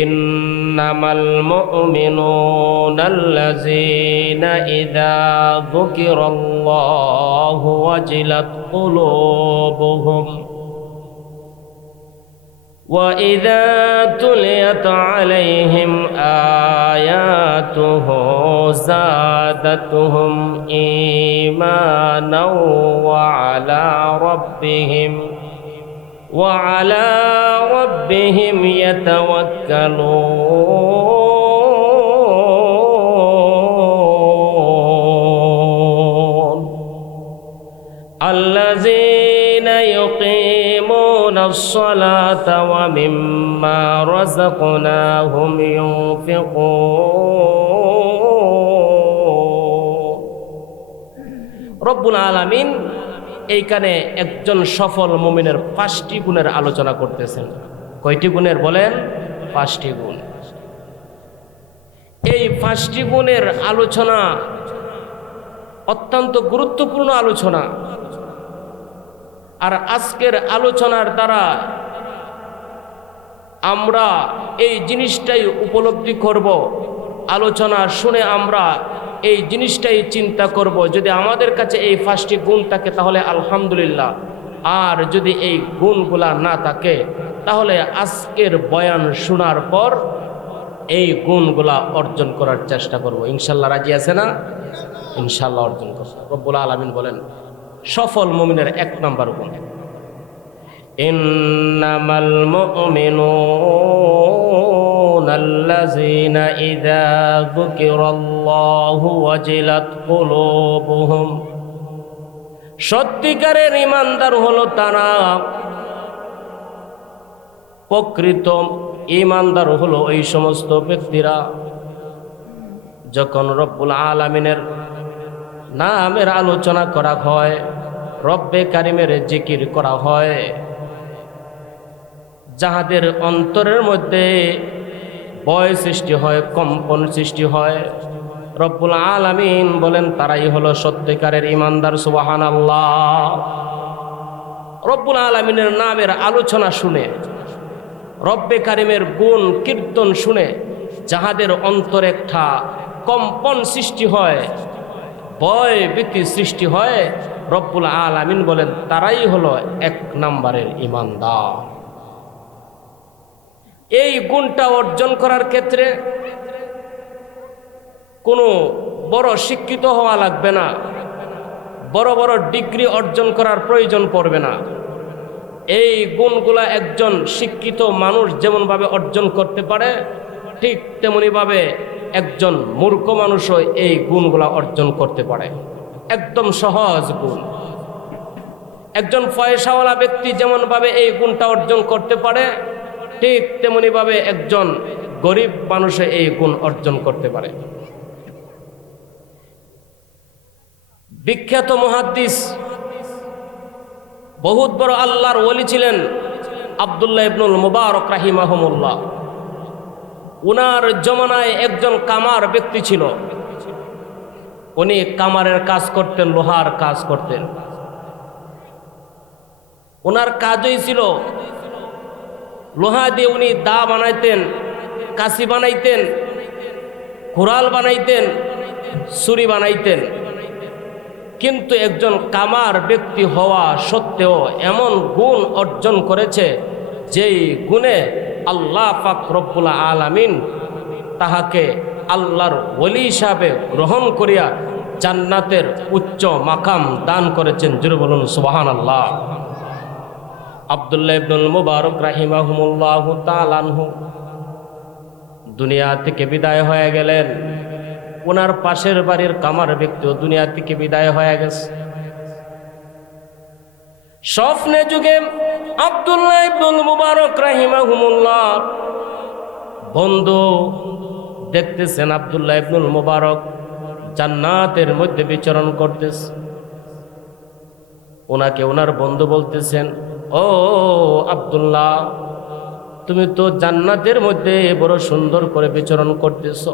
ইন্নামাল মুমিনুনাল্লাযীনা ইযা যুকিরাল্লাহু ওয়াজিলাত কুলুবুহুম ওয়া ইযা তুলিয়াত আলাইহিম আয়াতুহু যাদাতুহুম ঈমানাও ওয়া আলা রাব্বিহিম ইয়াতাওয়াক্কালুন আল্লাযীনা ইউকিমুনাস সালাতা ওয়া মিম্মা রাযাকনাহুম ইউনফিকুন। রব্বুল আলামিন এইখানে একজন সফল মুমিনের 5টি গুণের আলোচনা করতেছেন। কয়টি গুণের বলেন? 5টি গুণ। এই 5টি গুণের আলোচনা অত্যন্ত গুরুত্বপূর্ণ আলোচনা। আর আজকের আলোচনার দ্বারা আমরা এই জিনিসটাই উপলব্ধি করব, আলোচনা শুনে আমরা এই জিনিসটাই চিন্তা করব, যদি আমাদের কাছে এই 5টি গুণ থাকে তাহলে আলহামদুলিল্লাহ, আর যদি এই গুণগুলা না থাকে তাহলে আজকের বয়ান শোনার পর এই গুণগুলা অর্জন করার চেষ্টা করব। ইনশাল্লাহ রাজি আছে না? ইনশাল্লাহ অর্জন করব। রব্বুল আলামিন বলেন সফল মুমিনের 1 নম্বর গুণ, ইন্নামাল মুমিনুনাল্লাযীনা ইযা যুকিরাল্লাহু ওয়াজিলাত কুলুবুহুম। সত্যিকারের ঈমানদার হলো তারা, প্রকৃত ঈমানদার হলো ওই সমস্ত ব্যক্তিরা যখন রব্বুল আলামিনের নামের আলোচনা করা হয়, রব্বে কারিমের জিকির করা হয়, যাহাদের অন্তরের মধ্যে ভয় সৃষ্টি হয়, কম্পন সৃষ্টি হয়, রব্বুল আলামিন বলেন তারাই হলো সত্যিকারের ঈমানদার। সুবহানাল্লাহ। রব্বুল আলামিনের নামের আলোচনা শুনে, রব্বে কারিমের গুণ কীর্তন শুনে যাহাদের অন্তরে একটা কম্পন সৃষ্টি হয়, ভয় ভীতি সৃষ্টি হয়, রব্বুল আলামিন বলেন তারাই হলো 1 নম্বরের ঈমানদার। এই গুণটা অর্জন করার ক্ষেত্রে কোনো বড় শিক্ষিত হওয়া লাগবে না, বড় বড় ডিগ্রি অর্জন করার প্রয়োজন পড়বে না। এই গুণগুলা একজন শিক্ষিত মানুষ যেমনভাবে অর্জন করতে পারে, ঠিক তেমনিভাবে একজন মূর্খ মানুষও এই গুণগুলা অর্জন করতে পারে। একদম সহজ গুণ। একজন পয়সাওয়ালা ব্যক্তি যেমনভাবে এই গুণটা অর্জন করতে পারে, ঠিক তেমনিভাবে একজন গরিব মানুষও এই গুণ অর্জন করতে পারে। বিখ্যাত মুহাদ্দিস, বহুত বড় আল্লাহর ওলি ছিলেন আব্দুল্লাহ ইবনুল মুবারক রাহিমাহুমুল্লাহ। উনার জমানায় একজন কামার ব্যক্তি ছিল। উনি কামারের কাজ করতেন, লোহার কাজ করতেন। ওনার কাজই ছিল লোহা দিয়ে উনি দা বানাইতেন, কাশি বানাইতেন, কুড়াল বানাইতেন, ছুরি বানাইতেন। কিন্তু একজন কামার ব্যক্তি হওয়া সত্ত্বেও এমন গুণ অর্জন করেছে যেই গুণে আল্লাহ পাক রব্বুল আলামিন তাহাকে আল্লাহর ওলি হিসাবে গ্রহণ করিয়া জান্নাতের উচ্চ মাকাম দান করেছেন। জোরে বলুন সুবহানাল্লাহ। আব্দুল্লাহ ইবনুল মুবারক রাহিমাহুমুল্লাহু তাআলা আনহু দুনিয়া থেকে বিদায় হয়ে গেলেন। ওনার পাশের বাড়ির কামার ব্যক্তিও দুনিয়া থেকে বিদায় হয়ে গেছে। স্বপ্নে যুগে আব্দুল্লাহ ইবনুল মুবারক রাহিমাহুমুল্লাহ বন্ধু দেখতেছেন আব্দুল্লাহ ইবনুল মুবারক জান্নাতের মধ্যে বিচরণ করতেছে। ওনাকে ওনার বন্ধু বলতেছেন, ও আব্দুল্লাহ, তুমি তো জান্নাতের মধ্যে বড় সুন্দর করে বিচরণ করতেছ।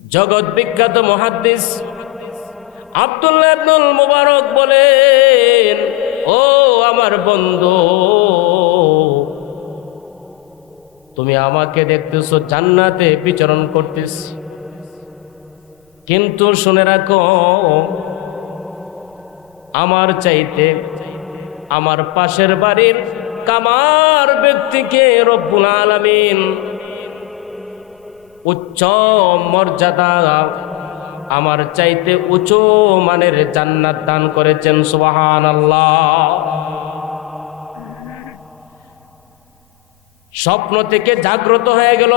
জগৎ বিখ্যাত মুহাদ্দিস আব্দুল্লাহ ইবনুল মুবারক বলেন, ও আমার বন্ধু, তুমি আমাকে দেখতেছো জান্নাতে বিচরণ করতেছি, কিন্তু শুনে রাখো আমার চাইতে আমার পাশের বাড়ির কামার ব্যক্তিকে রব্বুল আলামিন উচ্চ মর্যাদা, আমার চাইতে উচ্চ মানের জান্নাত দান করেছেন। সুবহানাল্লাহ। স্বপ্ন থেকে জাগ্রত হয়ে গেল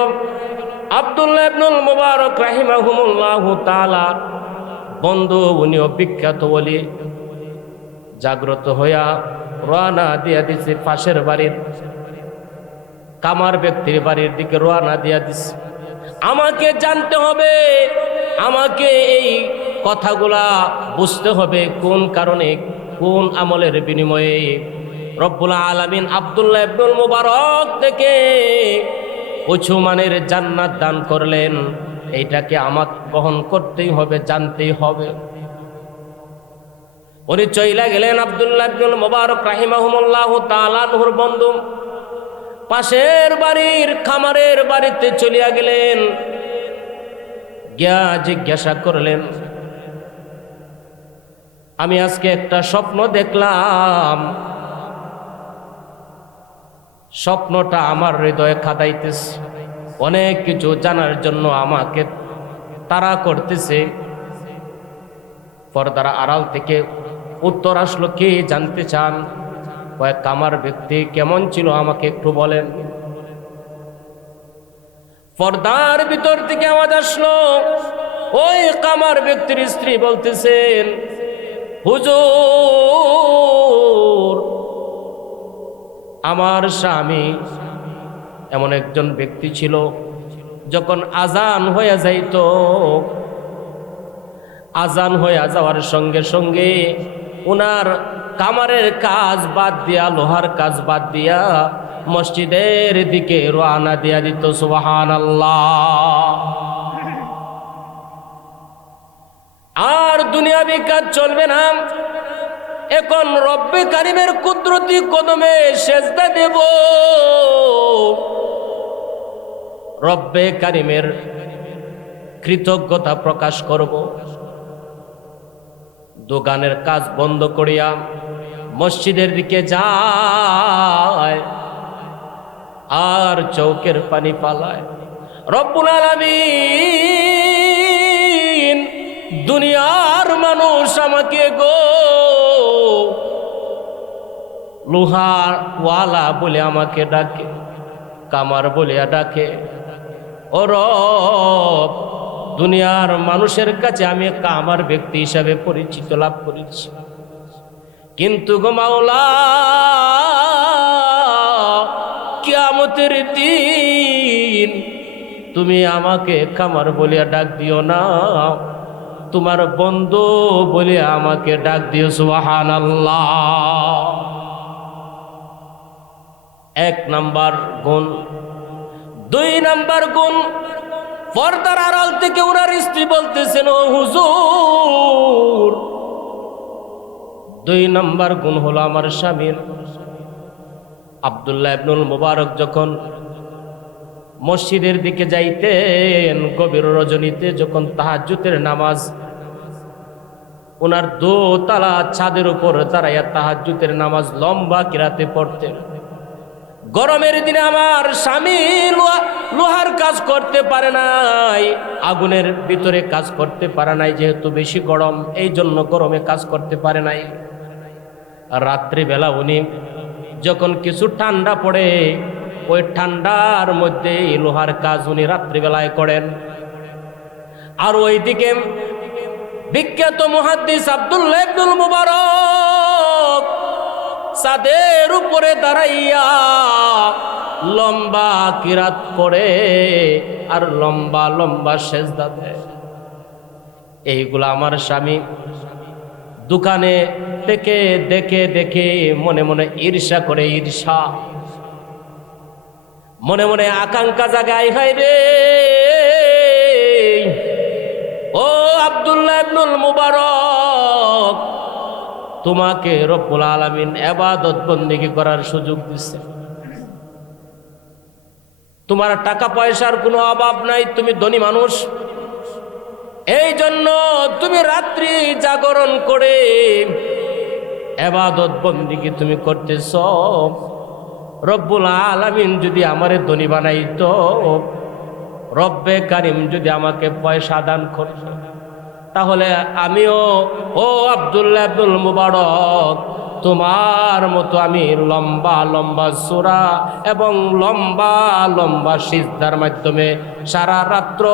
আব্দুল্লাহ ইবনুল মুবারক রাহিমাহুমুল্লাহু তাআলা বন্ধু, উনিও বিখ্যাত বলি, জাগ্রত হইয়া রওনা দিয়া দিছে পাশের বাড়ির কামার ব্যক্তির বাড়ির দিকে রওনা দিয়া দিছে। আমাকে জানতে হবে, আমাকে এই কথাগুলা বুঝতে হবে, কোন কারণে কোন আমলের বিনিময়ে রব্বুল আলামিন আব্দুল্লাহ ইবনুল মুবারক থেকে উঁচু মানের জান্নাত দান করলেন। এইটাকে আমাকে বহন করতেই হবে, জানতেই হবে। উনি চইলা গেলেন আব্দুল্লাহ ইবনুল মুবারক রাহিমাহুমুল্লাহু তাআলা নূর বন্ধু পাশের বাড়ির খামারের বাড়িতে চলিয়া গেলেন। গিয়া জিজ্ঞাসা করলেন, আমি আজকে একটা স্বপ্ন দেখলাম, স্বপ্নটা আমার হৃদয়ে খাদাইতেছে, অনেক কিছু জানার জন্য আমাকে তাড়া করতেছে। পর্দার আড়াল থেকে উত্তর আসলো, কে জানতে চান? কয়েক কামার ব্যক্তি কেমন ছিল আমাকে একটু বলেন। পর্দার ভিতর থেকে আওয়াজ আসলো, ওই কামার ব্যক্তির স্ত্রী বলতেছেন, হুজুর, আমার স্বামী এমন একজন ব্যক্তি ছিল, যখন আজান হয়ে যাইত, আজান হয়ে যাওয়ার সঙ্গে সঙ্গে উনার কামারের কাজ বাদ দিয়া, লোহার কাজ বাদ দিয়া মসজিদের দিকে রওনা দিয়া দিত। সুবহানাল্লাহ। আর দুনিয়াবি কাজ চলবে না, এখন রব্বে কারিমের কুদরতি কদমে সেজদা দেব, রব্বে কারিমের কৃতজ্ঞতা প্রকাশ করব। দোকানের কাজ বন্ধ করিয়া মসজিদের দিকে যায় আর চৌকের পানি পালায়। রব্বুল আলামিন, দুনিয়ার মানুষ আমাকে গো লোহার ওয়ালা বলে আমাকে ডাকে, কামার বলিয়া ডাকে। ও রব, দুনিয়ার মানুষের কাছে আমি কামার ব্যক্তি হিসাবে পরিচিত লাভ করেছি, কিন্তু গো মাওলা, কিয়ামতের দিন তুমি আমাকে কামার বলিয়া ডাক দিও না, তোমার বন্ধু বলে আমাকে ডাক দিও। সুবহানাল্লাহ। এক নাম্বার গুণ। দুই নাম্বার গুণ, পর্দার আড়াল থেকে ওনার স্ত্রী বলতেছেন, ও হুজুর, দুই নাম্বার গুণ হলো আমার স্বামীর। আব্দুল্লাহ ইবনুল মুবারক যখন মসজিদের দিকে যাইতেন গভীর রজনীতে, যখন তাহাজ্জুদের নামাজ, ওনার দোতলা ছাদের উপর দাঁড়াইয়া তাহাজ্জুদের নামাজ লম্বা কিরাতে পড়তেন। গরমের দিনে আমার স্বামী লোহার কাজ করতে পারে নাই, আগুনের ভিতরে কাজ করতে পারে নাই, যেহেতু বেশি গরম, এই জন্য গরমে কাজ করতে পারে নাই। রাত্রিবেলা উনি যখন কিছু ঠান্ডা পড়ে, ওই ঠান্ডার মধ্যে লোহার কাজ উনি রাত্রিবেলায় করেন। আর ওইদিকে বিখ্যাত মুহাদ্দিস আব্দুল্লাহ ইবনুল মুবারক ছাদের উপরে দাঁড়াইয়া লম্বা কিরাত পড়ে আর লম্বা লম্বা সেজদা দেয়। এইগুলা আমার স্বামী দোকানে থেকে দেখে দেখে মনে মনে ঈর্ষা করে, ঈর্ষা মনে মনে আকাঙ্ক্ষা জাগায়, ভাই রে, ও আব্দুল্লাহ ইবনুল মুবারক, তোমাকে রব্বুল আলামিন ইবাদত বন্দেগী করার সুযোগ দিচ্ছে, তোমার টাকা পয়সার কোনো অভাব নাই, তুমি ধনী মানুষ। এই জন্য তুমি রাত্রি জাগরণ করে ইবাদত বন্দেগী তুমি করতেছ। রব্বুল আলামিন যদি আমারে ধনী বানাইতো, রব্বে কারিম যদি আমাকে পয়সা দান করত, তাহলে আমিও ও আব্দুল্লাহ আব্দুল মুবারক তোমার মতো আমি লম্বা লম্বা সূরা এবং লম্বা লম্বা সিজদার মাধ্যমে সারা রাত্র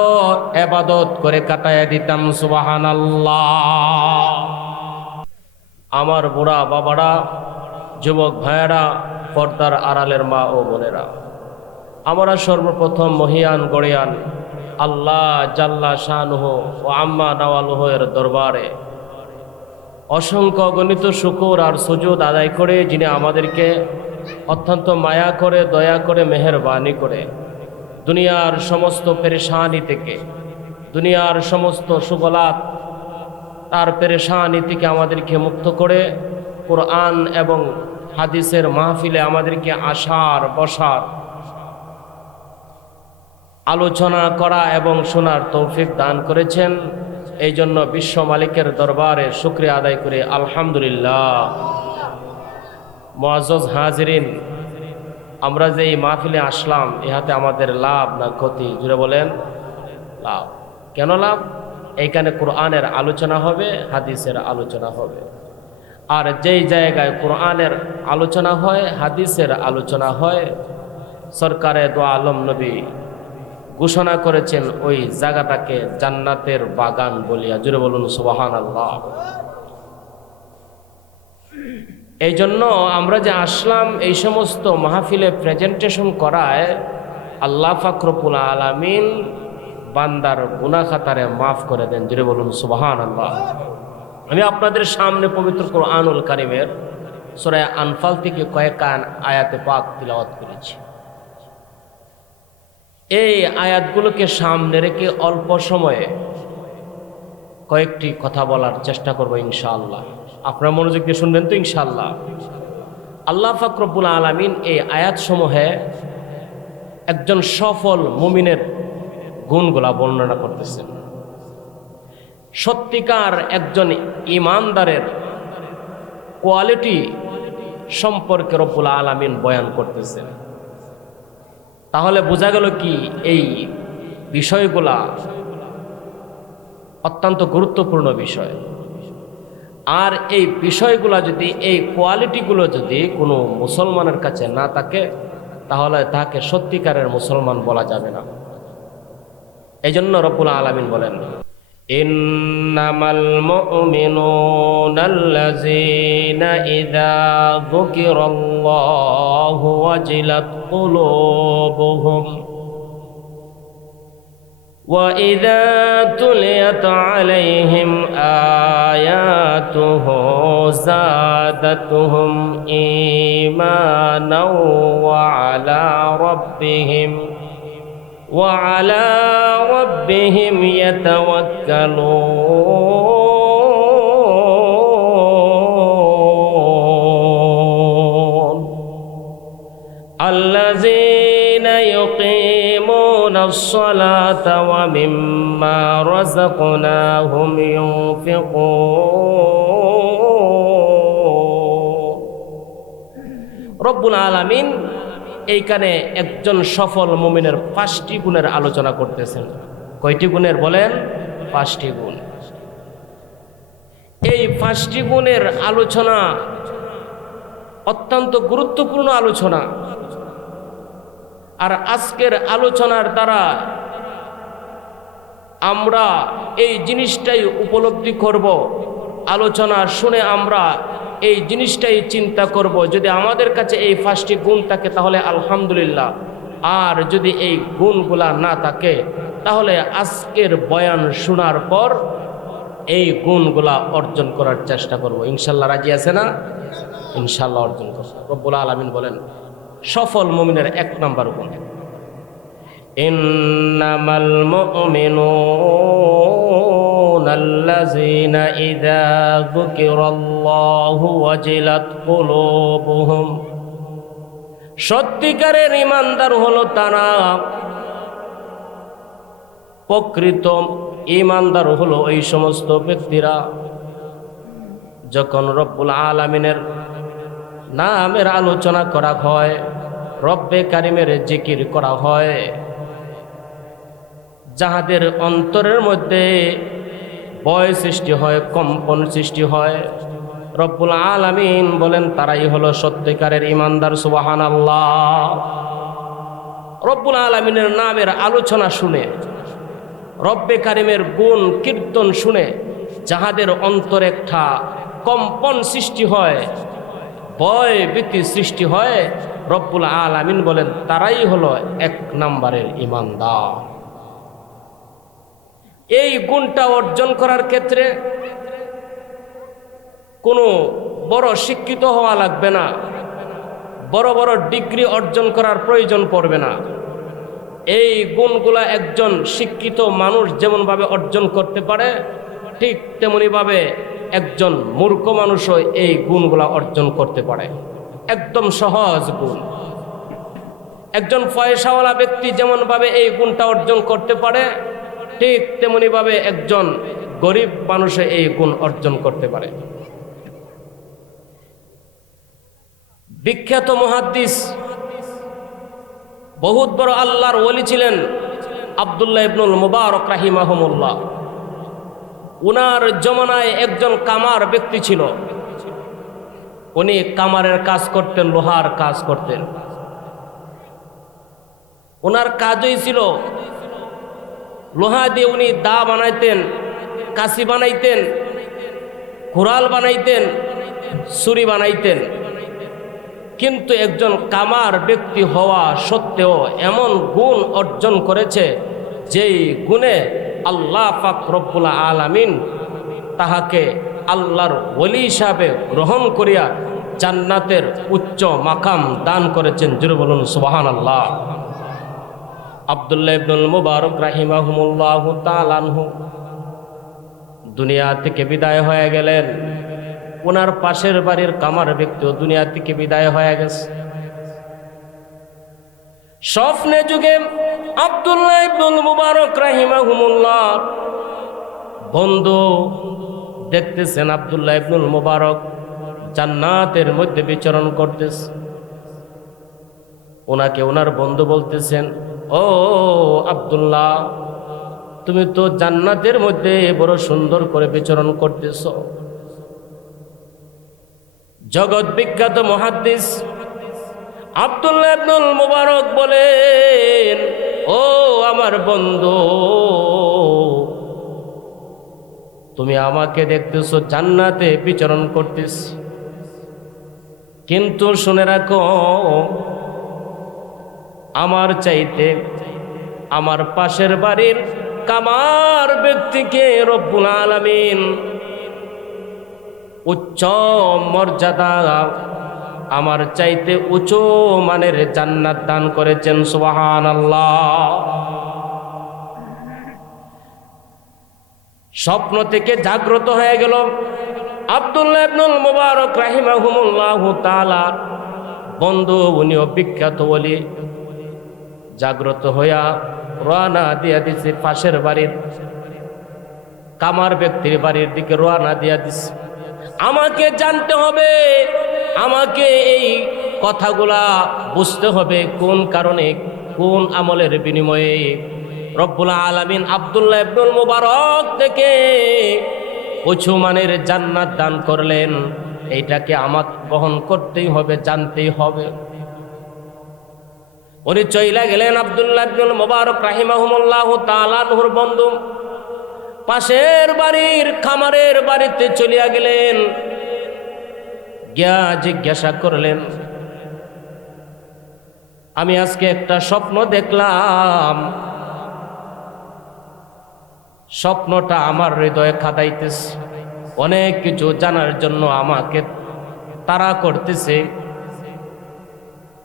ইবাদত করে কাটায় দিতাম। সুবহানাল্লাহ। আমার বুড়া বাবারা, যুবক ভাইয়েরা, পর্দার আড়ালের মা ও বোনেরা, আমরা সর্বপ্রথম মহিয়ান গড়িয়ান আল্লাহ জাল্লা শানুহু ও আম্মা নাওয়ালুহু এর দরবারে অসংখ্য গণিত শুকর আর সুজুদ আদায় করে, যিনি আমাদেরকে অত্যন্ত মায়া করে, দয়া করে, মেহেরবানি করে দুনিয়ার সমস্ত পেরেশানি থেকে, দুনিয়ার সমস্ত সুগলাত তার পেরেশানি থেকে আমাদেরকে মুক্ত করে কোরআন এবং হাদিসের মাহফিলে আমাদেরকে আসার, বসার, আলোচনা করা এবং শোনার তৌফিক দান করেছেন। এই জন্য বিশ্ব মালিকের দরবারে শুকরিয়া আদায় করে আলহামদুলিল্লাহ। মুআজ্জাজ হাজিরিন, আমরা যে এই মাহফিলে আসলাম, ইহাতে আমাদের লাভ না ক্ষতি? জুড়ে বলেন লাভ। কেন লাভ? এইখানে কোরআনের আলোচনা হবে, হাদিসের আলোচনা হবে। আর যেই জায়গায় কোরআনের আলোচনা হয়, হাদিসের আলোচনা হয়, সরকারে দো আলম নবী ঘোষণা করেছেন ওই জায়গাটাকে জান্নাতের বাগান বলিয়া। জুড়ে বলুন সুবহানাল্লাহ। এই জন্য আমরা যে আসলাম, এই সমস্ত মাহফিলে প্রেজেন্টেশন করায় আল্লাহ পাক রব্বুল আলামিন বান্দার গুনাহ খাতারে মাফ করে দেন। জুড়ে বলুন সুবহানাল্লাহ। আমি আপনাদের সামনে পবিত্র কোরআনুল কারীমের সূরা আনফাল থেকে কয়েক আয়াতে পাক তিলাওয়াত করেছি। এই আয়াতগুলোকে সামনে রেখে অল্প সময়ে কয়েকটি কথা বলার চেষ্টা করব ইনশাআল্লাহ। আপনারা মনোযোগ দিয়ে শুনবেন তো ইনশাআল্লাহ। আল্লাহ পাক রব্বুল আলামিন এই আয়াতসমূহে একজন সফল মুমিনের গুণগুলা বর্ণনা করতেছেন। সত্যিকার একজন ঈমানদারের কোয়ালিটি সম্পর্কে রব্বুল আলামিন বয়ান করতেছেন। তাহলে বোঝা গেল কি, এই বিষয়গুলা অত্যন্ত গুরুত্বপূর্ণ বিষয়। আর এই বিষয়গুলা যদি, এই কোয়ালিটিগুলো যদি কোনো মুসলমানের কাছে না থাকে, তাহলে তাকে সত্যিকারের মুসলমান বলা যাবে না। এই জন্য রব্বুল আলামিন বলেন, ইন্নামাল মুমিনুনাল্লাযীনা ইযা যুকিরাল্লাহু ওয়াজিলাত কুলুবুহুম ওয়া ইযা তুলিয়াত আলাইহিম আয়াতুহু যাদাতুহুম ঈমানাও ওয়া আলা রাব্বিহিম ইয়াতাওয়াক্কালুন আল্লাযীনা ইউকিমুনাস সালাতা ওয়া মিম্মা রাযাকনাহুম ইউনফিকুন। রব্বুল আলামিন এইখানে একজন সফল মুমিনের 5টি গুণের আলোচনা করতেছেন। কয়টি গুণের বলেন? 5টি গুণ। এই 5টি গুণের আলোচনা অত্যন্ত গুরুত্বপূর্ণ আলোচনা। আর আজকের আলোচনার দ্বারা আমরা এই জিনিসটাই উপলব্ধি করব, আলোচনা শুনে আমরা এই জিনিসটাই চিন্তা করব, যদি আমাদের কাছে এই 5টি গুণ থাকে তাহলে আলহামদুলিল্লাহ, আর যদি এই গুণগুলা না থাকে তাহলে আজকের বয়ান শোনার পর এই গুণগুলা অর্জন করার চেষ্টা করব। ইনশাল্লাহ রাজি আছে না? ইনশাল্লাহ অর্জন করব। রব্বুল আলামিন বলেন সফল মুমিনের 1 নম্বর গুণ, ইন্নামাল মুমিনুনাল্লাযীনা ইযা যুকিরাল্লাহু ওয়াজিলাত কুলুবুহুম। সত্যিকারের ইমানদার হলো তারা, প্রকৃত ইমানদার হলো এই সমস্ত ব্যক্তিরা যখন রব্বুল আলামিনের নামের আলোচনা করা হয়, রব্বে কারিমের জিকির করা হয়, যাহাদের অন্তরের মধ্যে ভয় সৃষ্টি হয়, কম্পন সৃষ্টি হয়, রব্বুল আলামিন বলেন তারাই হলো সত্যিকারের ইমানদার। সুবহানাল্লাহ। রব্বুল আলামিনের নামের আলোচনা শুনে, রব্বে কারিমের গুণ কীর্তন শুনে যাহাদের অন্তরে একটা কম্পন সৃষ্টি হয়, ভয় ভীতি সৃষ্টি হয়, রব্বুল আলামিন বলেন তারাই হলো 1 নম্বরের ইমানদার। এই গুণটা অর্জন করার ক্ষেত্রে কোনো বড় শিক্ষিত হওয়া লাগবে না, বড় বড় ডিগ্রি অর্জন করার প্রয়োজন পড়বে না। এই গুণগুলা একজন শিক্ষিত মানুষ যেমনভাবে অর্জন করতে পারে, ঠিক তেমনিভাবে একজন মূর্খ মানুষও এই গুণগুলা অর্জন করতে পারে। একদম সহজ গুণ। একজন পয়সাওয়ালা ব্যক্তি যেমনভাবে এই গুণটা অর্জন করতে পারে, ঠিক তেমনিভাবে একজন গরিব মানুষও এই গুণ অর্জন করতে পারে। বিখ্যাত মুহাদ্দিস, বহুত বড় আল্লাহর ওলি ছিলেন আব্দুল্লাহ ইবনুল মুবারক রাহিমাহুমুল্লাহ। উনার জমানায় একজন কামার ব্যক্তি ছিল। উনি কামারের কাজ করতেন, লোহার কাজ করতেন। ওনার কাজই ছিল লোহা দিয়ে উনি দা বানাইতেন, কাশি বানাইতেন, কুড়াল বানাইতেন, ছুরি বানাইতেন। কিন্তু একজন কামার ব্যক্তি হওয়া সত্ত্বেও এমন গুণ অর্জন করেছে যেই গুণে আল্লাহ পাক রব্বুল আলামিন তাহাকে আল্লাহর ওলি হিসাবে গ্রহণ করিয়া জান্নাতের উচ্চ মাকাম দান করেছেন। জোরে বলুন সুবহানাল্লাহ। আব্দুল্লাহ ইবনুল মুবারক রাহিমাহুমুল্লাহু তাআলা আনহু দুনিয়া থেকে বিদায় হয়ে গেলেন। ওনার পাশের বাড়ির কামার ব্যক্তিও দুনিয়া থেকে বিদায় হয়ে গেছে। স্বপ্নে যুগে আব্দুল্লাহ ইবনুল মুবারক রাহিমাহুমুল্লাহ বন্ধু দেখতেছেন আব্দুল্লাহ ইবনুল মুবারক জান্নাতের মধ্যে বিচরণ করতেছে। ওনাকে ওনার বন্ধু বলতেছেন, ও আব্দুল্লাহ, তুমি তো জান্নাতের মধ্যে বড় সুন্দর করে বিচরণ করতেছ। জগৎ বিখ্যাত মুহাদ্দিস আব্দুল্লাহ ইবনুল মুবারক বলেন, ও আমার বন্ধু, তুমি আমাকে দেখতেছো জান্নাতে বিচরণ করতেছ, কিন্তু শুনে রাখো, আমার চাইতে আমার পাশের বাড়ির কামার ব্যক্তিকে রব্বুল আলামিন উচ্চ মর্যাদা, আমার চাইতে উঁচু মানের জান্নাত দান করেছেন। সুবহানাল্লাহ। স্বপ্ন থেকে জাগ্রত হয়ে গেল আব্দুল্লাহ ইবনুল মুবারক রাহিমাহুমুল্লাহু তাআলা বন্ধু, উনিও বিখ্যাত ওলি। জাগ্রত হইয়া রওনা দিয়া দিছে পাশের বাড়ির কামার ব্যক্তির বাড়ির দিকে রওনা দিয়া দিছে। আমাকে জানতে হবে, আমাকে এই কথাগুলা বুঝতে হবে, কোন কারণে, কোন আমলের বিনিময়ে রব্বুল আলামিন আব্দুল্লাহ ইবনুল মুবারক থেকে উঁচু মানের জান্নাত দান করলেন। এইটাকে আমাকে বহন করতেই হবে, জানতেই হবে। উনি চইলা গেলেন আব্দুল্লাহ ইবনুল মুবারক রাহিমাহুমুল্লাহু তাআলা আনহুর বন্ধু পাশের বাড়ির খামারের বাড়িতে চলিয়া গেলেন। গিয়া জিজ্ঞাসা করলেন, আমি আজকে একটা স্বপ্ন দেখলাম, স্বপ্নটা আমার হৃদয়ে খাদাইতেছে, অনেক কিছু জানার জন্য আমাকে তাড়া করতেছে।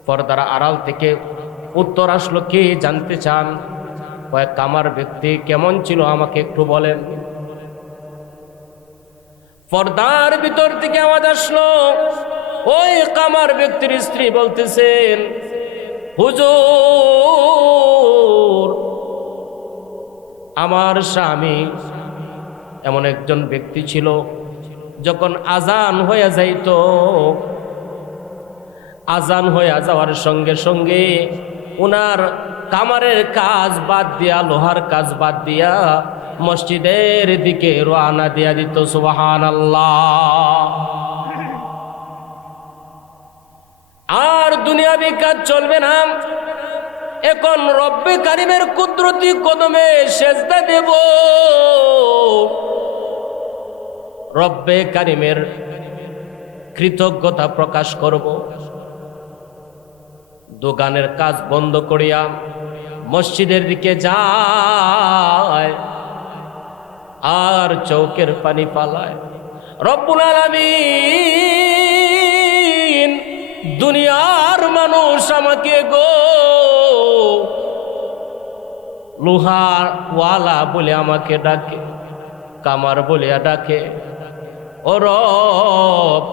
পর্দার আড়াল থেকে উত্তর আসলো, কে জানতে চান? কয়েক কামার ব্যক্তি কেমন ছিল আমাকে একটু বলেন। পর্দার ভিতর থেকে আওয়াজ আসলো, ওই কামার ব্যক্তির স্ত্রী বলতেছেন, হুজুর, আমার স্বামী এমন একজন ব্যক্তি ছিল, যখন আজান হয়ে যাইত, আজান হয়ে যাওয়ার সঙ্গে সঙ্গে ওনার কামারের কাজ বাদ দিয়া, লোহার কাজ বাদ দিয়া মসজিদের দিকে রওনা দিয়া দিত। সুবহানাল্লাহ। আর দুনিয়াবি কাজ চলবে না, এখন রব্বে কারিমের কুদরতি কদমে সেজদা দেব, রব্বে কারিমের কৃতজ্ঞতা প্রকাশ করব। দোকানের কাজ বন্ধ করিয়া মসজিদের দিকে যায় আর চৌকের পানি পালায়। রব্বুল আলামিন, দুনিয়ার মানুষ আমাকে গো লোহাওয়ালা বলে আমাকে ডাকে, কামার বলিয়া ডাকে। ও রব,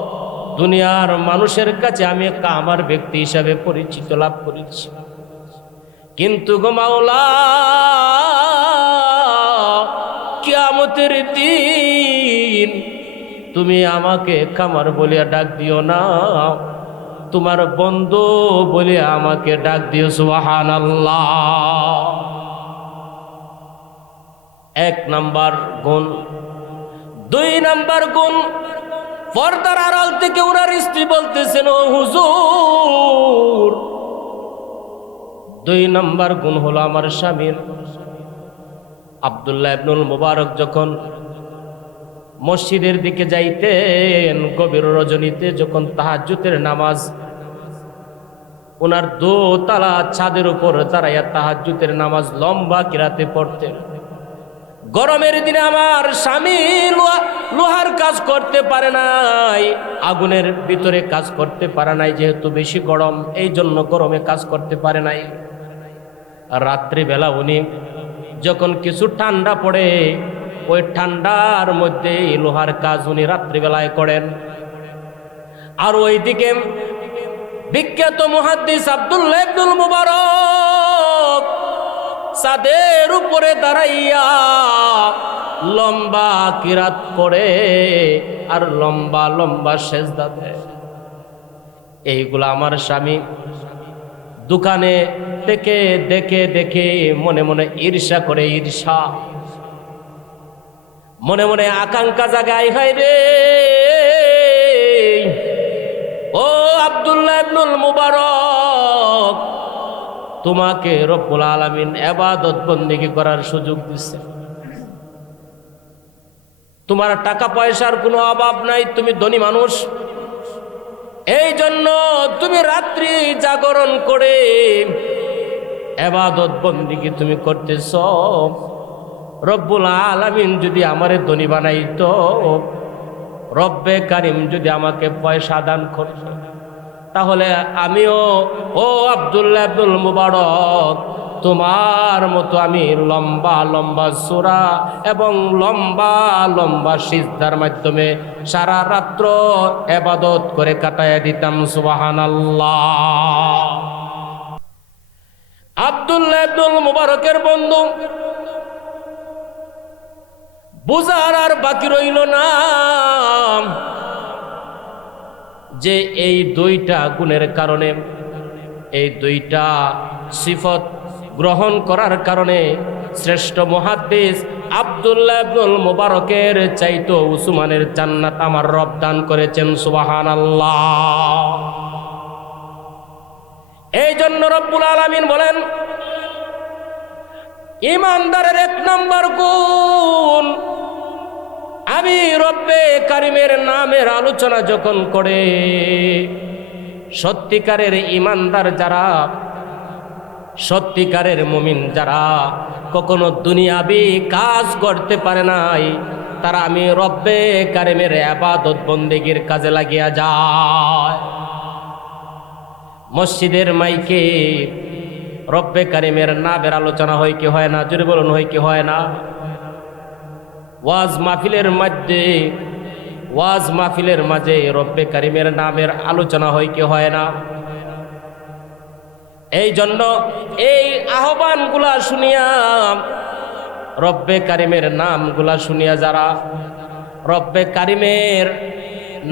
দুনিয়ার মানুষের কাছে আমি কামার ব্যক্তি হিসাবে পরিচিত লাভ করেছি, কিন্তু গো মাওলা, কিয়ামতের দিন তুমি আমাকে কামার বলিয়া ডাক দিও না, তোমার বন্ধু বলে আমাকে ডাক দিও। সুবহানাল্লাহ। এক নাম্বার গুণ। দুই নাম্বার গুণ, পর্দার আড়াল থেকে ওনার স্ত্রী বলতেছেন, ও হুজুর, দুই নাম্বার গুণ হলো আমার স্বামীর। আব্দুল্লাহ ইবনুল মুবারক যখন মসজিদের দিকে যাইতেন গভীর রজনীতে, যখন তাহাজ্জুদের নামাজ, ওনার দোতলা ছাদের উপর দাঁড়াইয়া তাহাজ্জুদের নামাজ লম্বা কিরাতে পড়তেন। গরমের দিনে আমার স্বামী লোহার কাজ করতে পারে নাই, আগুনের ভিতরে কাজ করতে পারে নাই, যেহেতু বেশি গরম, এই জন্য গরমে কাজ করতে পারে নাই। রাত্রিবেলা উনি যখন কিছু ঠান্ডা পড়ে, ওই ঠান্ডার মধ্যে লোহার কাজ উনি রাত্রিবেলায় করেন। আর ওইদিকে বিখ্যাত মুহাদ্দিস আব্দুল্লাহ ইবনুল মুবারক ছাদের উপরে দাঁড়াইয়া লম্বা কিরাত পড়ে আর লম্বা লম্বা সেজদা দেয়। এইগুলা আমার স্বামী দোকানে থেকে দেখে দেখে মনে মনে ঈর্ষা করে, ঈর্ষা মনে মনে আকাঙ্ক্ষা জাগায়, হায় রে, ও আব্দুল্লাহ ইবনুল মুবারক, তোমাকে রব্বুল আলামিন ইবাদত বন্দেগী করার সুযোগ দিচ্ছে, তোমার টাকা পয়সার কোনো অভাব নাই, তুমি ধনী মানুষ, এই জন্য তুমি রাত্রি জাগরণ করে ইবাদত বন্দেগী তুমি করতেছ। রব্বুল আলামিন যদি আমারে ধনী বানাইতো, রব্বে কারিম যদি আমাকে পয়সা দান করত, তাহলে আমিও ও আব্দুল্লাহ ইবনুল মুবারক তোমার মতো আমি লম্বা লম্বা সূরা এবং লম্বা লম্বা সিজদার মাধ্যমে সারা রাত্র ইবাদত করে কাটায়া দিতাম। সুবহানাল্লাহ। আব্দুল্লাহ ইবনুল মুবারকের বন্ধু বুঝার আর বাকি রইল না যে এই দুইটা গুণের কারণে, এই দুইটা সিফত গ্রহণ করার কারণে শ্রেষ্ঠ মুহাদ্দিস আব্দুল্লাহ ইবনুল মুবারকের চাইতো উসমানের জান্নাত আমার রব দান করেছেন। সুবহানাল্লাহ। এই জন্য রব্বুল আলামিন বলেন, ইমানদারের এক নম্বর গুণ, আমি রব্বে কারিমের নামের আলোচনা যখন করে সত্যিকারের ইমানদার যারা, সত্যিকারের মুমিন যারা কখনো দুনিয়াবি কাজ করতে পারে নাই, তারা আমি রব্বে কারিমের ইবাদত বন্দেগীর কাজে লাগিয়া যায়। মসজিদের মাইকে রব্বে কারিমের নামের আলোচনা হয় কি হয় না? জোরে বলুন, হয় কি হয় না? ওয়াজ মাহফিলের মধ্যে, ওয়াজ মাহফিলের মাঝে রব্বে কারিমের নামের আলোচনা হয় কি হয় না? এই জন্য এই আহ্বানগুলা শুনিয়া, রব্বে কারিমের নামগুলা শুনিয়া যারা, রব্বে কারিমের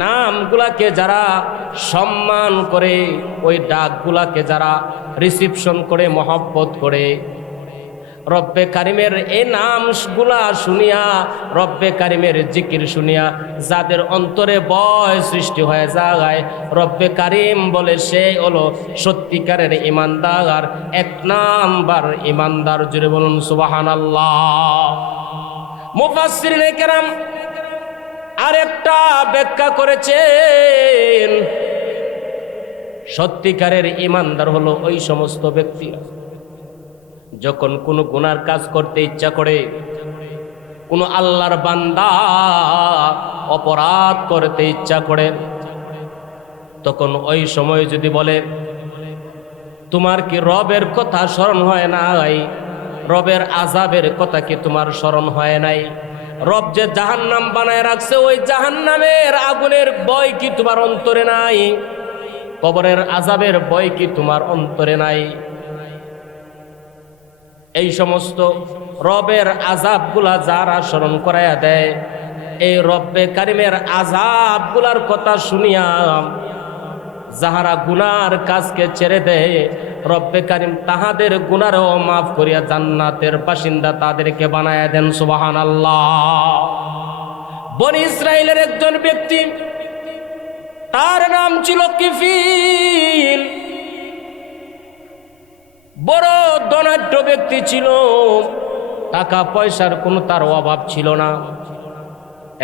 নামগুলাকে যারা সম্মান করে, ওই ডাকগুলাকে যারা রিসিপশন করে, মহব্বত করে, রব্বে কারিমের এই নামগুলা শুনিয়া, রব্বে কারিমের জিকির শুনিয়া যাদের অন্তরে ভয় সৃষ্টি হয়ে যায়, রব্বে কারিম বলে সে হলো সত্যিকারের ইমানদার, এক নাম্বার ইমানদার। জুড়ে বলুন সুবহানাল্লাহ। মুফাসসিরিনে কেরাম আরেকটা ব্যাখ্যা করেছেন, সত্যিকারের ইমানদার হলো ওই সমস্ত ব্যক্তিরা যখন কোনো গুনার কাজ করতে ইচ্ছা করে, কোনো আল্লাহর বান্দা অপরাধ করতে ইচ্ছা করে, তখন ওই সময় যদি বলে, তোমার কি রবের কথা স্মরণ হয় নাই? রবের আযাবের কথা কি তোমার স্মরণ হয় নাই? রব যে জাহান্নাম বানায় রাখছে, ওই জাহান্নামের আগুনের ভয় কি তোমার অন্তরে নাই? কবরের আযাবের ভয় কি তোমার অন্তরে নাই? এই সমস্ত রবের আযাবগুলা যারা স্মরণ করাইয়া দেয়, এই রব্বে কারিমের আযাবগুলার কথা শুনিয়া যাহারা গুনার কাজকে ছেড়ে দেয়, রব্বে কারিম তাহাদের গুনারও মাফ করিয়া জান্নাতের বাসিন্দা তাদেরকে বানায়া দেন। সুবহানাল্লাহ। বনি ইসরাইলের একজন ব্যক্তি, তার নাম ছিল কিফিল, বড় ধনাঢ্য ব্যক্তি ছিল, টাকা পয়সার কোনো তার অভাব ছিল না।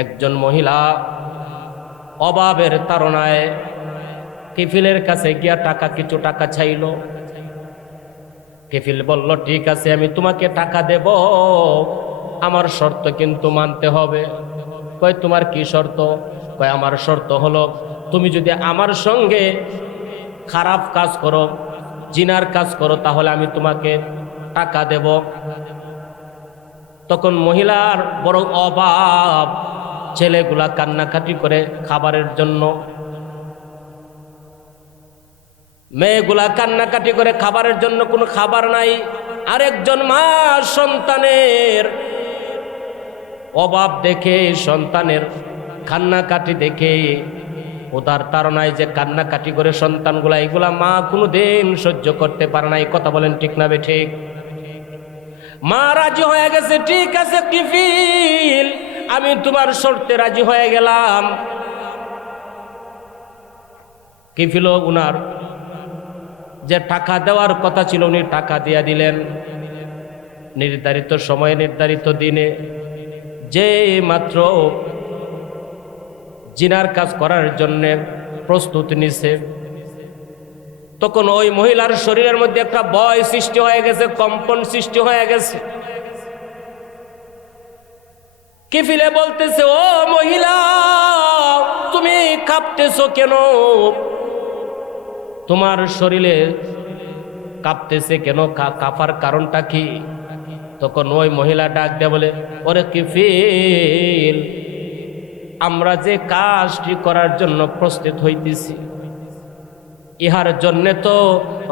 একজন মহিলা অভাবের তাড়নায় কিফিলের কাছে গিয়া কিছু টাকা চাইল। কিফিল বলল, ঠিক আছে, আমি তোমাকে টাকা দেব, আমার শর্ত কিন্তু মানতে হবে। কয়, তোমার কি শর্ত? কয়, আমার শর্ত হলো তুমি যদি আমার সঙ্গে খারাপ কাজ করো, জিনার কাজ করো, তাহলে আমি তোমাকে টাকা দেব। তখন মহিলার বড় অভাব, ছেলেগুলা কান্নাকাটি করে খাবারের জন্য, মেয়েগুলা কান্নাকাটি করে খাবারের জন্য, কোনো খাবার নাই। আরেকজন মা সন্তানের অভাব দেখে, সন্তানের কান্নাকাটি দেখে, ওদার তাড়নায় যে কান্নাকাটি করে সন্তানগুলা, এগুলা মা কোনোদিন সহ্য করতে পারে না। এই কথা বলেন ঠিক না বে ঠিক? মা রাজি হয়ে গেছে, ঠিক আছে কিফিল, আমি তোমার শর্তে রাজি হয়ে গেলাম। কিফিল উনার যে টাকা দেওয়ার কথা ছিল, উনি টাকা দিয়া দিলেন। নির্ধারিত সময়ে, নির্ধারিত দিনে যে মাত্র জিনার কাজ করার জন্য প্রস্তুতি নিছে, তখন ওই মহিলার শরীরের মধ্যে একটা ভয় সৃষ্টি হয়ে গেছে, কম্পন সৃষ্টি হয়ে গেছে। কিফিলে বলতেছে, ও মহিলা, তুমি কাঁপতেছো কেন? তোমার শরীরে কাঁপতেছে কেন? কাঁপার কারণটা কি? তখন ওই মহিলা ডাক দেয়া বলে, ওরে কিফিল, আমরা যে কাজটি করার জন্য প্রস্তুত হইতেছি, ইহার জন্যে তো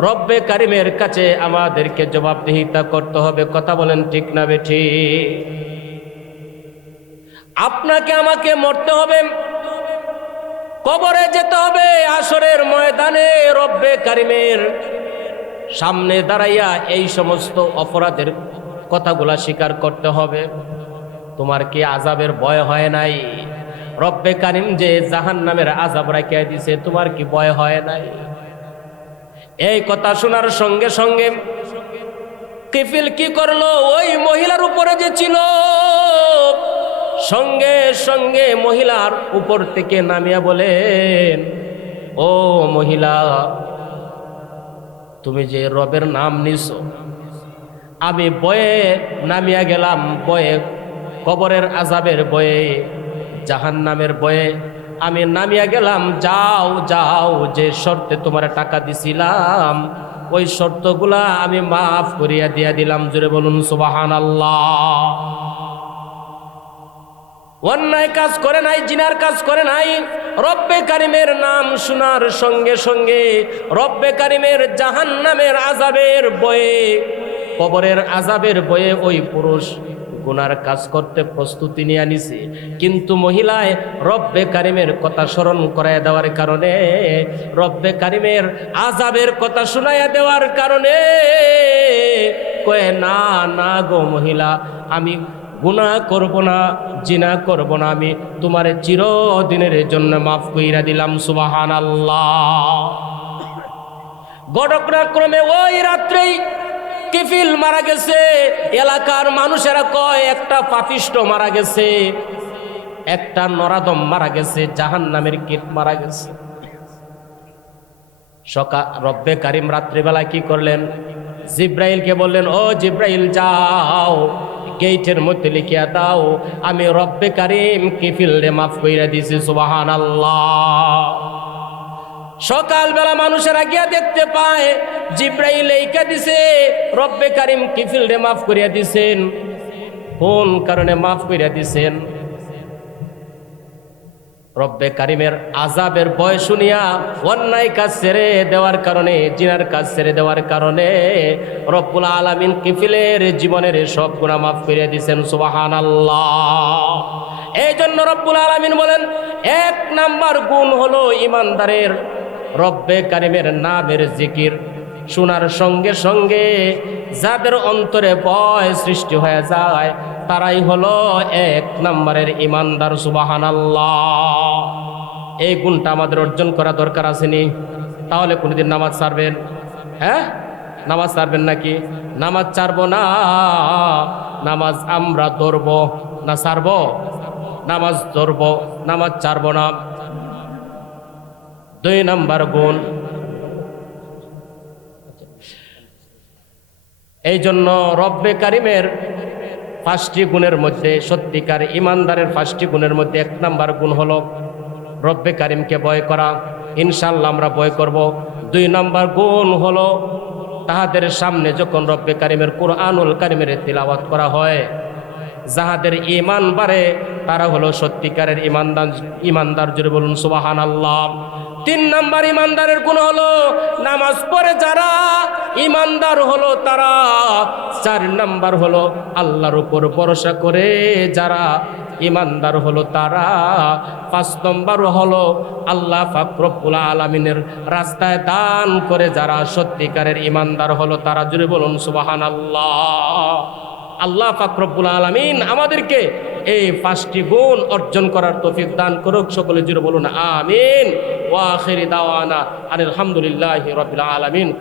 রব্বে কারিমের কাছে আমাদেরকে জবাবদিহিতা করতে হবে। কথা বলেন ঠিক না বেঠি? আপনাকে আমাকে মরতে হবে, কবরে যেতে হবে, আসরের ময়দানে রব্বে কারিমের সামনে দাঁড়াইয়া এই সমস্ত অপরাধের কথাগুলা স্বীকার করতে হবে। তোমার কি আযাবের ভয় হয় নাই? রব্বে কারিম যে জাহান্নামের আযাব রাখিয়া দিছে, তোমার কি ভয় হয় নাই? এই কথা শোনার সঙ্গে সঙ্গে কিফিল কি করলো, ওই মহিলার উপরে যে ছিল, সঙ্গে সঙ্গে মহিলার উপর থেকে নামিয়া বলেন, ও মহিলা, তুমি যে রবের নাম নিছো, আমি বয়ে নামিয়া গেলাম, বয়ে কবরের আযাবের বয়ে, জাহান্নামের বয়ে আমি নামিয়া গেলাম। যাও যাও, যে শর্তে তোমার টাকা দিছিলাম, ওই শর্তগুলা আমি মাফ করিয়া দিয়া দিলাম। জোরে বলুন সুবহানাল্লাহ। অন্যায় কাজ করে নাই, জিনার কাজ করে নাই, রব্বে কারিমের নাম শোনার সঙ্গে সঙ্গে রব্বে কারিমের জাহান্নামের আযাবের ভয়ে, কবরের আযাবের ভয়ে ওই পুরুষ গুনার কাজ করতে প্রস্তুতি নিয়ে নিছে। কিন্তু মহিলায় রব্বে কারিমের কথা স্মরণ করায় দেওয়ার কারণে, রব্বে কারিমের আযাবের কথা শোনায়া দেওয়ার কারণে কয়ে না না গো মহিলা, আমি গুনাহ করব না, জিনা করব না, আমি তোমার চিরদিনের জন্য মাফ কইরা দিলাম। সুবহানাল্লাহ। ঘটনাক্রমে ওই রাত্রেই কিফিল মারা গেছে। এলাকার মানুষেরা কয় একটা পাপিষ্ট মারা গেছে, একটা নরাদম মারা গেছে, জাহান্নামের কীট মারা গেছে। রব্বে কারিম রাত্রিবেলা কি করলেন? জিব্রাইলকে বললেন, ও জিব্রাইল যাও গেটের মধ্যে লিখিয়া দাও, আমি রব্বে কারিম কিফিল রে মাফ কইরা দিছি। সুবহানাল্লাহ। সকালবেলা মানুষেরা গিয়া দেখতে পায় জিব্রাইল এইকা দিছে রব্বে কারিম কিফিল রে মাফ করিয়া দিছেন। কোন কারণে মাফ করিয়া দিছেন? রব্বে কারিমের আযাবের ভয় শুনিয়া, অন্যায় কাজ ছেড়ে দেওয়ার কারণে, জিনার কাজ ছেড়ে দেওয়ার কারণে রব্বুল আলামিন কিফিলের জীবনের সব গুনাহ মাফ করিয়া দিছেন। সুবহানাল্লাহ। এই জন্য রব্বুল আলামিন বলেন, এক নাম্বার গুণ হলো ইমানদারের রব্বে কারিমের নামের জিকির শোনার সঙ্গে সঙ্গে যাদের অন্তরে ভয় সৃষ্টি হয়ে যায় তারাই হলো এক নম্বরের ইমানদার। সুবহানাল্লাহ। এই গুণটা আমাদের অর্জন করা দরকার আসেনি? তাহলে কোনোদিন নামাজ ছাড়বেন? হ্যাঁ, নামাজ ছাড়বেন নাকি? নামাজ ছাড়বো না। নামাজ আমরা ধরব না ছাড়ব? নামাজ ধরব, নামাজ ছাড়বো না। 2 নম্বর গুণ। এই জন্য রব্বে কারিমের 5টি গুণের মধ্যে, সত্যিকার ইমানদারের 5টি গুণের মধ্যে 1 নম্বর গুণ হলো রব্বে কারিমকে ভয় করা। ইনশাআল্লাহ আমরা ভয় করব। 2 নম্বর গুণ হলো তাহাদের সামনে যখন রব্বে কারিমের কুরআনুল কারিমের তিলাওয়াত করা হয়, যাহাদের ঈমান বাড়ে তারা হলো সত্যিকারের ঈমানদার। জোরে বলুন সুবহানাল্লাহ। 3 নম্বর ঈমানদারের গুণ হলো নামাজ পড়ে যারা ঈমানদার হলো তারা। 4 নম্বর হলো আল্লাহর উপর ভরসা করে যারা ঈমানদার হলো তারা। 5 নম্বর হলো আল্লাহ পাক রব্বুল আলামিনের রাস্তায় দান করে যারা সত্যিকারের ঈমানদার হলো তারা। জোরে বলুন সুবহানাল্লাহ। আল্লাহ পাক রব্বুল আলামিন আমাদেরকে এই 5টি গুণ অর্জন করার তৌফিক দান করুক। সকলে জোরে বলুন আমিন। ওয়া আখিরি দাওয়ানা আলহামদুলিল্লাহি রাব্বিল আলামিন।